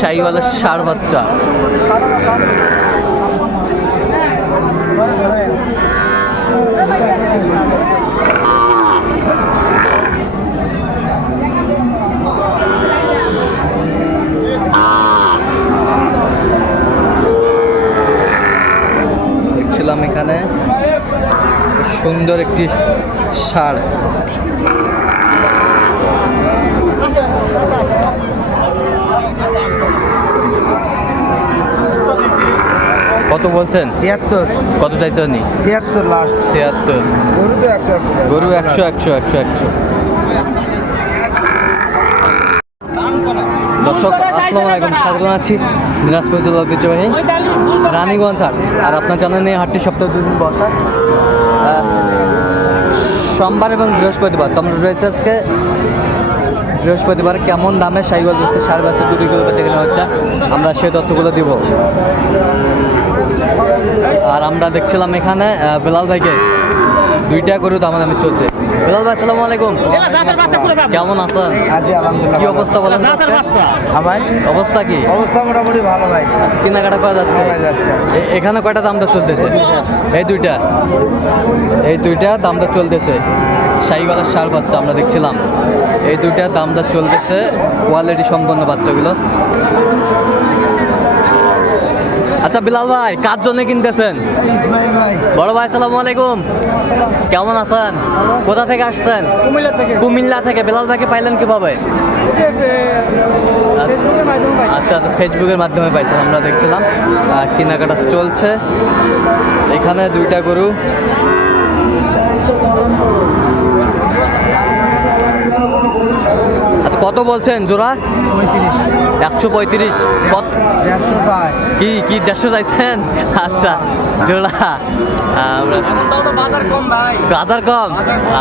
শাহিওয়ালা ষাড় বাচ্চা। দেখছিলাম এখানে সুন্দর একটি ষাড় কত বলছেন? তিয়াত্তর। কত চাইছেন নি ছিয়াত্তর লাস্ট ছিয়াত্তর। গরু তো একশো একশো। গরু একশো একশো একশো একশো। দর্শক আসসালামু আলাইকুম স্বাগত জানাচ্ছি দিনাজপুর জেলা ঐতিহ্যবাহী রানীগঞ্জ হাট। আর আপনার জানেন এই হাটটি সপ্তাহে দুদিন বসা। সোমবার এবং বৃহস্পতিবার তোমরা রয়েছে আজকে বৃহস্পতিবার কেমন দামে সাইকেল ধরতে সাড়ে বাসে দুটি করে বেচে কেনা হচ্ছে আমরা সেই তথ্যগুলো দিব। আর আমরা দেখছিলাম এখানে বেলাল ভাইকে। দুইটা গরু দামাদামি চলছে। বেলাল ভাই আসসালামু আলাইকুম। কেমন আছেন? কি অবস্থা বলেন আমার অবস্থা কি? অবস্থা মোটামুটি ভালো ভাই। কেনাকাটা করা যাচ্ছে? এখানে কয়টা দাম দর চলতেছে? এই দুইটা। এই দুইটা দাম দর চলতেছে। শাহিওয়ালার সার বাচ্চা আমরা দেখছিলাম। এই দুইটা দাম দর চলতেছে কোয়ালিটি সম্পন্ন বাচ্চাগুলো। আচ্ছা বিলাল ভাই কার জন্য কিনতেছেন? বড় ভাই সালাম আলাইকুম। কেমন আছেন? কোথা থেকে আসছেন? কুমিল্লা থেকে। কুমিল্লা থেকে। বিলাল ভাইকে পাইলেন কীভাবে? আচ্ছা আচ্ছা ফেসবুকের মাধ্যমে পাইছেন আমরা দেখছিলাম। কেনাকাটা চলছে। এখানে দুইটা গরু। কত বলছেন জোড়া? একশো পঁয়ত্রিশ। কত? কি কি দেড়শো চাইছেন? আচ্ছা জোড়া। বাজার কম ভাই বাজার কম।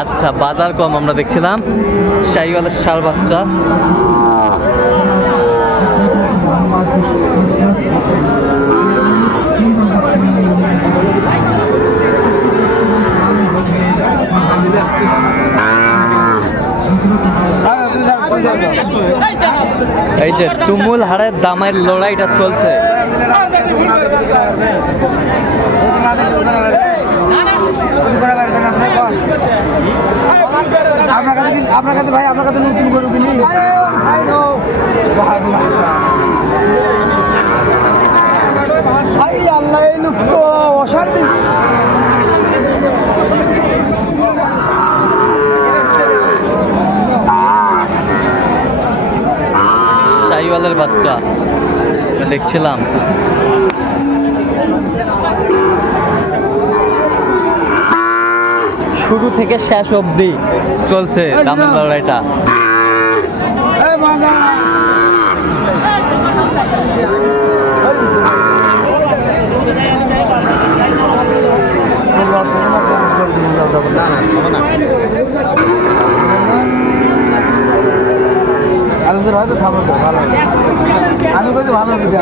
আচ্ছা বাজার কম আমরা দেখছিলাম। শাহিওয়ালের সার বাচ্চা। এই যে তুমুল হাড়ের দামের লড়াইটা চলছে। আপনার কাছে আপনার কাছে ভাই আপনার কাছে নতুন গরু কিনি ভাই আল্লাহ এই লোক তো অশান্তি শাহিওয়ালের বাচ্চা আমরা দেখছিলাম। শুরু থেকে শেষ অবধি চলছে দামের লড়াইটা। হয়তো তো ভালো। ভালো হবে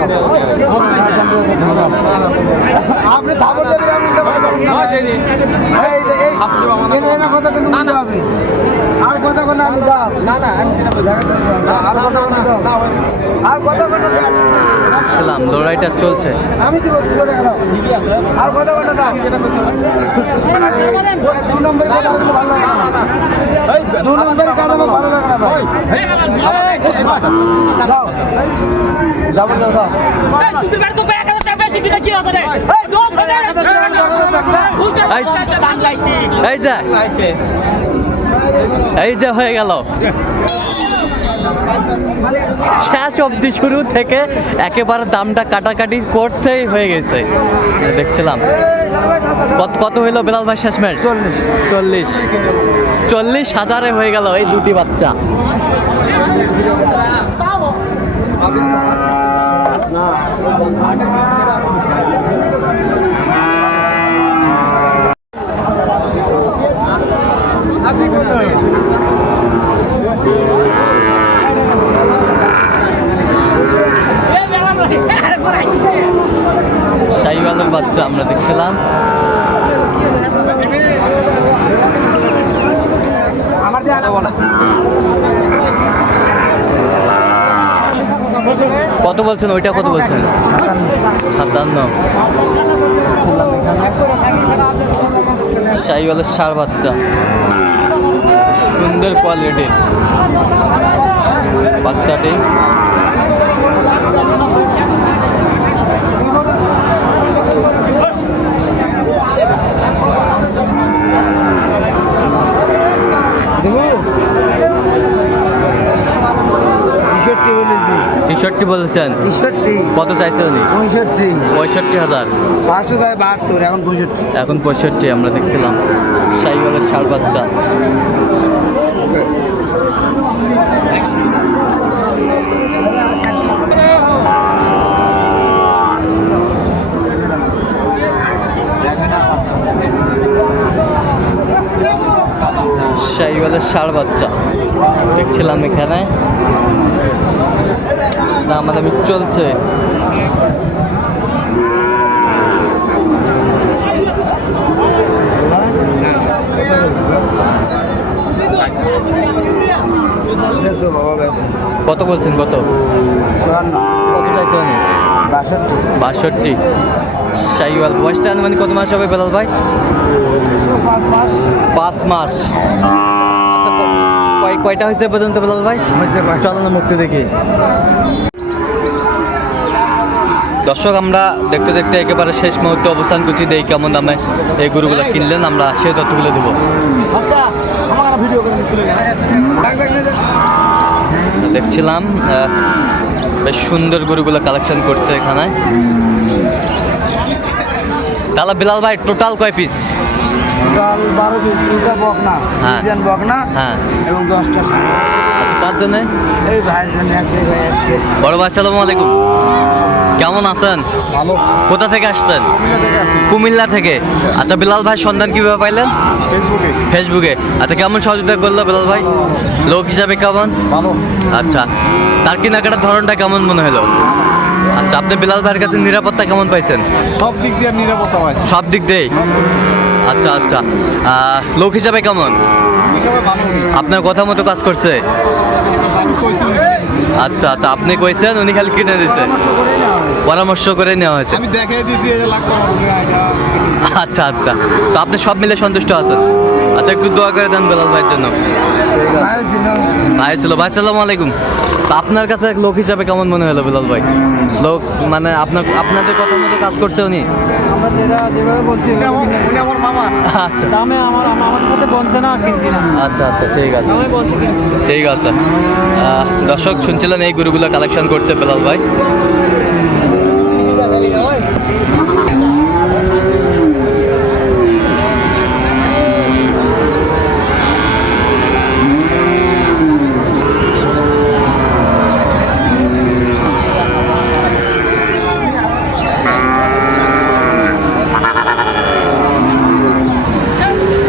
আপনি থাপড় দেবেন আমি উল্টা কথা বলব না। এই এই কথা কিন্তু হবে কোনো আমি দাও। না না আর কথা কোনো দাও। আর কথা কোনো দাও। দেখছিলাম লড়াইটা চলছে। আমি দিব দুটো টাকা দাও আর কথা কোনো দাও। দু নম্বরে কথা বলতে ভালো লাগে না। দু নম্বরে কথা বলতে ভালো লাগে না? ভাই দাও। যাব দাও দাও। এই যে। এই যে হয়ে গেল। শেষ অবধি শুরু থেকে একেবারে দামটা কাটাকাটি করতেই হয়ে গেছে। দেখছিলাম। কত কত হইল বেলাল ভাই শেষ ম্যাচ চল্লিশ। চল্লিশ। চল্লিশ হাজারে হয়ে গেল এই দুটি বাচ্চা। দৃশ্য আমরা দেখছিলাম। কত বলছেন? ওইটা কত বলছেন? সাতান্ন। সাইওয়ালের সার বাচ্চা। সুন্দর কোয়ালিটি বাচ্চাটি। তেষট্টি বলছেন। তেষট্টি কত চাইছে উনি? পঁয়ষট্টি। পঁয়ষট্টি হাজার। পাঁচশো যায় বাহাত্তর এখন পঁয়ষট্টি। এখন পঁয়ষট্টি আমরা দেখছিলাম। শাহিওয়ালের সার বাচ্চা। শাহিওয়ালের সার বাচ্চা। দেখছিলাম এখানে। না আমাদের চলছে। কত বলছেন কত? চাইছে বাষট্টি। বাষট্টি। শাহিওয়াল বয়সটা আনুমানিক কত মাস হবে বেলাল ভাই? পাঁচ মাস। আচ্ছা কয়টা হয়েছে পর্যন্ত বেলাল ভাই? চলো না মুক্তি দেখি। দর্শক আমরা দেখতে দেখতে একেবারে শেষ মুহূর্তে অবস্থান করছি। দেই কেমন দামে এই গরুগুলো কিনলেন আমরা সেই তথ্যগুলো দেবো। দেখছিলাম বেশ সুন্দর গরুগুলো কালেকশন করছে এখানে। তাহলে বিলাল ভাই টোটাল কয় পিস টোটাল বারো পিস দুটা বকনা হ্যাঁ। বকনা হ্যাঁ। এবং দশটা আচ্ছা কার জন্যে? এই ভাইয়ের জন্য একটাই ভাই আজকে বড় ভাই আসসালামু আলাইকুম। কেমন আছেন? ভালো। কোথা থেকে আসছেন? কুমিল্লা থেকে আচ্ছা বিলাল ভাই সন্ধান কীভাবে পাইলেন? ফেসবুকে। ফেসবুকে। আচ্ছা কেমন সহযোগিতা করল বিলাল ভাই? লোক হিসাবে কেমন? ভালো। আচ্ছা তার কেনাকাটার ধরনটা কেমন মনে হলো? আচ্ছা আপনি বিলাল ভাইয়ের কাছে নিরাপত্তা কেমন পাইছেন? সব দিক দিয়ে নিরাপত্তা পাইছে। সব দিক দিয়েই? আচ্ছা আচ্ছা। লোক হিসাবে কেমন। আপনার কথা মতো কাজ করছে? আচ্ছা আচ্ছা আপনি কইছেন উনি খালি কিনে দিছে। পরামর্শ করে নেওয়া হয়েছে। আমি দেখে দিছি আচ্ছা আচ্ছা। তো আপনি সব মিলে সন্তুষ্ট আছেন? আচ্ছা একটু দোয়া করে দেন বেলাল ভাইয়ের জন্য। ভাই ছিল ভাই সালাম আলাইকুম। তো আপনার কাছে এক লোক হিসাবে কেমন মনে হলো বিলাল ভাই? লোক মানে আপনার আপনাদের কথা মতো কাজ করছে উনি? আমরা যেটা যেভাবে বলছি উনি আমার মামা। আচ্ছা। দামে আমার আমার সাথে বলছে না কিনছি না। আচ্ছা আচ্ছা ঠিক আছে। দামে বলছে কিনছি ঠিক আছে। দর্শক শুনছিলেন এই গরুগুলো কালেকশন করছে বেলাল ভাই।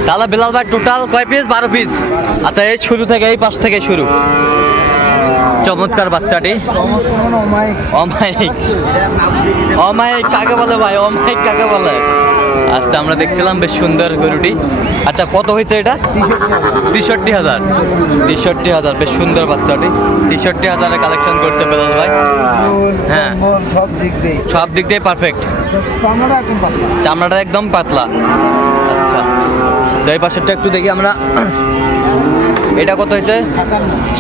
তাহলে বেলাল ভাই টোটাল কয় পিস বারো পিস আচ্ছা এই শুরু থেকে এই পাশ থেকে শুরু। চমৎকার বাচ্চাটি। অমায়িক। অমায়িক কাকে বলে ভাই? অমায়িক কাকে বলে? আচ্ছা আমরা দেখছিলাম বেশ সুন্দর গরুটি। আচ্ছা কত হয়েছে এটা? তেষট্টি হাজার। তেষট্টি হাজার বেশ সুন্দর বাচ্চাটি। তেষট্টি হাজারে কালেকশন করছে বেলাল ভাই। হ্যাঁ। সব দিক দিয়ে। সব দিক দিয়ে পারফেক্ট চামড়াটা একদম পাতলা। যাই পাশেরটা একটু দেখি আমরা। এটা কত হয়েছে?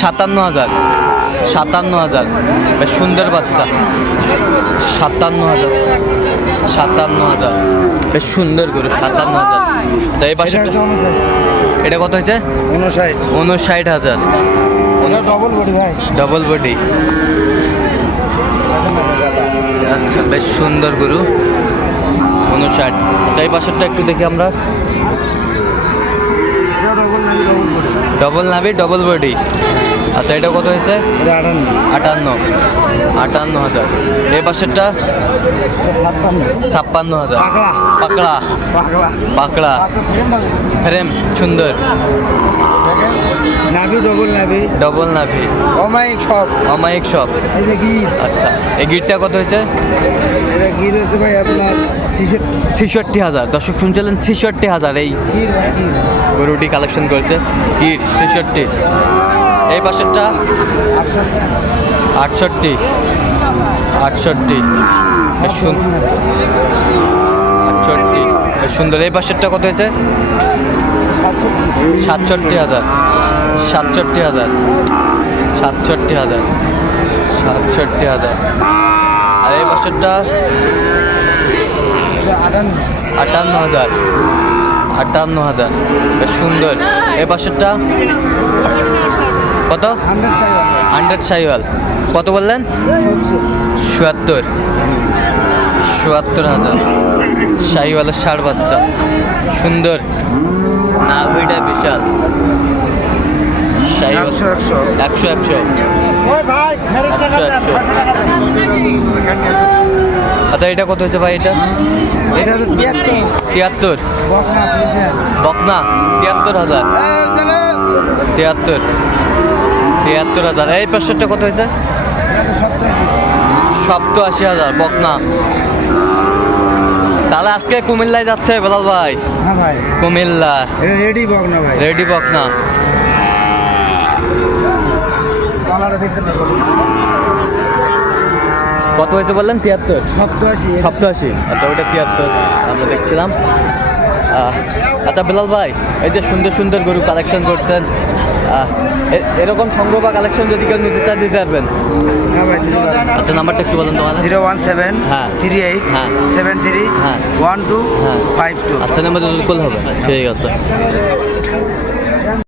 সাতান্ন হাজার। সাতান্ন হাজার। বেশ সুন্দর বাচ্চা। সাতান্ন হাজার। সাতান্ন হাজার। বেশ সুন্দর গরু সাতান্ন হাজার। যাই পাশে এটা কত হয়েছে? উনষাট উনষাট হাজার। ডবল বডি ভাই। ডবল বডি আচ্ছা বেশ সুন্দর গরু। উনষাট আচ্ছা এই পাশেরটা একটু দেখি আমরা। ডবল নাভি ডবল বডি আচ্ছা এটা কত হয়েছে? আটান্ন। আটান্ন। হাজার। এই পাশেরটা? ছাপ্পান্ন। হাজার। পাকড়া। পাকড়া। পাকড়া। ফ্রেম সুন্দর। নাভি ডবল নাভি? ডবল নাভি। অমায়িক সব? অমায়িক সব। যে গির। আচ্ছা এই গিটটা কত হয়েছে? এটা গির হচ্ছে ভাই আপনার ছিষট্টি। হাজার। দর্শক শুনছিলেন ছিষট্টি হাজার এই গরুটি কালেকশন করছে। গির ছেষট্টি। এই পাশেরটা? আটষট্টি। আটষট্টি। আটষট্টি। সুন্দর। এই পাশেরটা কত হয়েছে? সাতষট্টি হাজার সাতষট্টি হাজার সাতষট্টি হাজার সাতষট্টি হাজার। আর এই পাশেরটা আটান্ন হাজার আটান্ন হাজার। বেশ সুন্দর। এই পাশেরটা কত? হান্ড্রেড সাইওয়াল। কত বললেন? চুয়াত্তর চুয়াত্তর হাজার। শাহিওয়ালের ষাট বাচ্চা। সুন্দর। নাভিটা বিশাল। একশো একশো। একশো একশো। আচ্ছা এটা কত হয়েছে ভাই এটা? এটা তিয়াত্তর। বকনা তিয়াত্তর হাজার। তিয়াত্তর। তিয়াত্তর হাজার। এই পাঁচশোটা কত হয়েছে? সপ্তাশি হাজার বকনা। তাহলে আজকে কুমিল্লায় যাচ্ছে বেলাল ভাই। হ্যাঁ ভাই। কুমিল্লা। রেডি রেডি বকনা ভাই। রেডি দেখতে পাবো। কত হয়েছে বললেন? তিয়াত্তর। সপ্তাশি। সপ্তাশি। আচ্ছা ওটা তিয়াত্তর। আমরা দেখছিলাম। আচ্ছা বেলাল ভাই এই যে সুন্দর সুন্দর গরু কালেকশন করছেন এরকম সংগ্রহ বা কালেকশন যদি কেউ নিতে চায় দিতে পারবেন হ্যাঁ আচ্ছা নাম্বারটা একটু বলেন তোমার জিরো ওয়ান সেভেন হ্যাঁ। থ্রি এইট হ্যাঁ। সেভেন থ্রি হ্যাঁ। ওয়ান টু হ্যাঁ। ফাইভ টু আচ্ছা নাম্বার যদি কল হবে ঠিক আছে